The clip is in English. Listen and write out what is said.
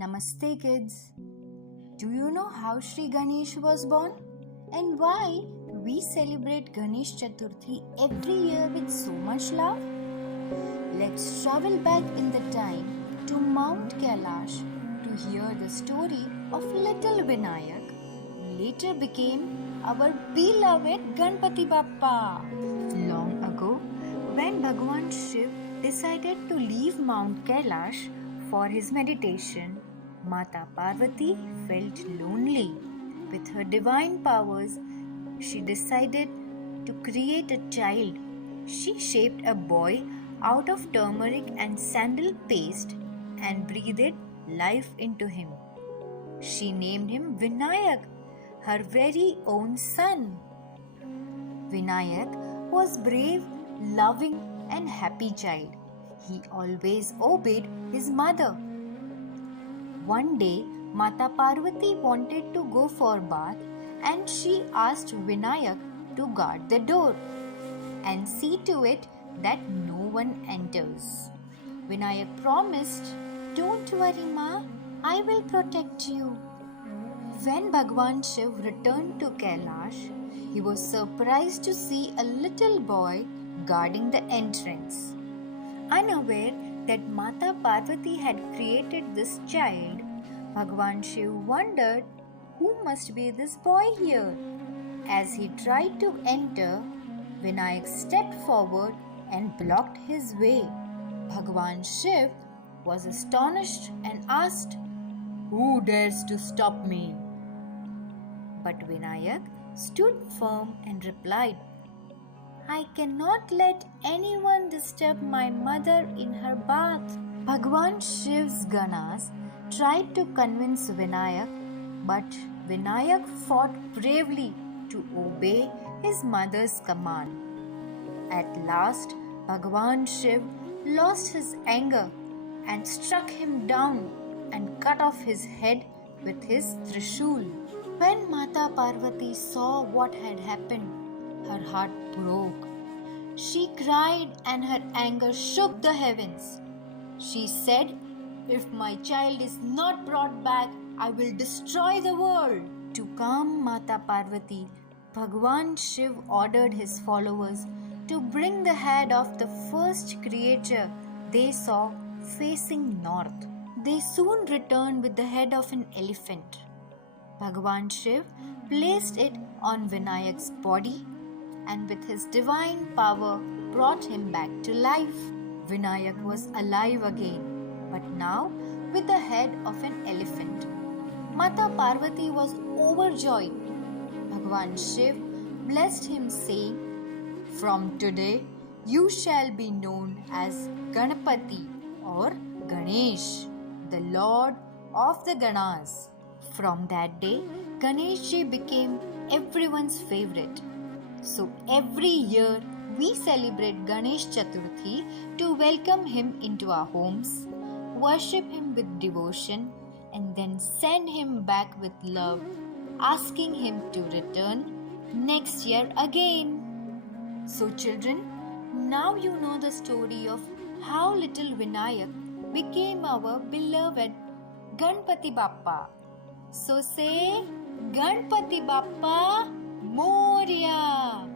Namaste kids. Do you know how Shri Ganesh was born? And why we celebrate Ganesh Chaturthi every year with so much love? Let's travel back in the time to Mount Kailash to hear the story of little Vinayak, who later became our beloved Ganpati Bappa. Long ago, when Bhagwan Shiva decided to leave Mount Kailash for his meditation, Mata Parvati felt lonely. With her divine powers, she decided to create a child. She shaped a boy out of turmeric and sandal paste and breathed life into him. She named him Vinayak, her very own son. Vinayak was brave, loving, and happy child. He always obeyed his mother. One day, Mata Parvati wanted to go for bath and she asked Vinayak to guard the door and see to it that no one enters. Vinayak promised, "Don't worry, Ma, I will protect you." When Bhagwan Shiva returned to Kailash, he was surprised to see a little boy guarding the entrance. Unaware that Mata Parvati had created this child, Bhagwan Shiva wondered who must be this boy here. As he tried to enter, Vinayak stepped forward and blocked his way. Bhagwan Shiva was astonished and asked, "Who dares to stop me?" But Vinayak stood firm and replied, "I cannot let anyone disturb my mother in her bath." Bhagwan Shiv's Ganas tried to convince Vinayak, but Vinayak fought bravely to obey his mother's command. At last, Bhagwan Shiv lost his anger and struck him down and cut off his head with his trishul. When Mata Parvati saw what had happened, her heart broke. She cried and her anger shook the heavens. She said, "If my child is not brought back, I will destroy the world." To calm Mata Parvati, Bhagwan Shiv ordered his followers to bring the head of the first creature they saw facing north. They soon returned with the head of an elephant. Bhagwan Shiv placed it on Vinayak's body and with his divine power brought him back to life. Vinayak was alive again, but now with the head of an elephant. Mata Parvati was overjoyed. Bhagwan Shiv blessed him, saying, "From today you shall be known as Ganpati or Ganesh, the Lord of the Ganas." From that day, Ganesh Ji became everyone's favorite. So every year we celebrate Ganesh Chaturthi to welcome him into our homes, worship him with devotion, and then send him back with love, asking him to return next year again. So children, now you know the story of how little Vinayak became our beloved Ganpati Bappa. So say, Ganpati Bappa Moria!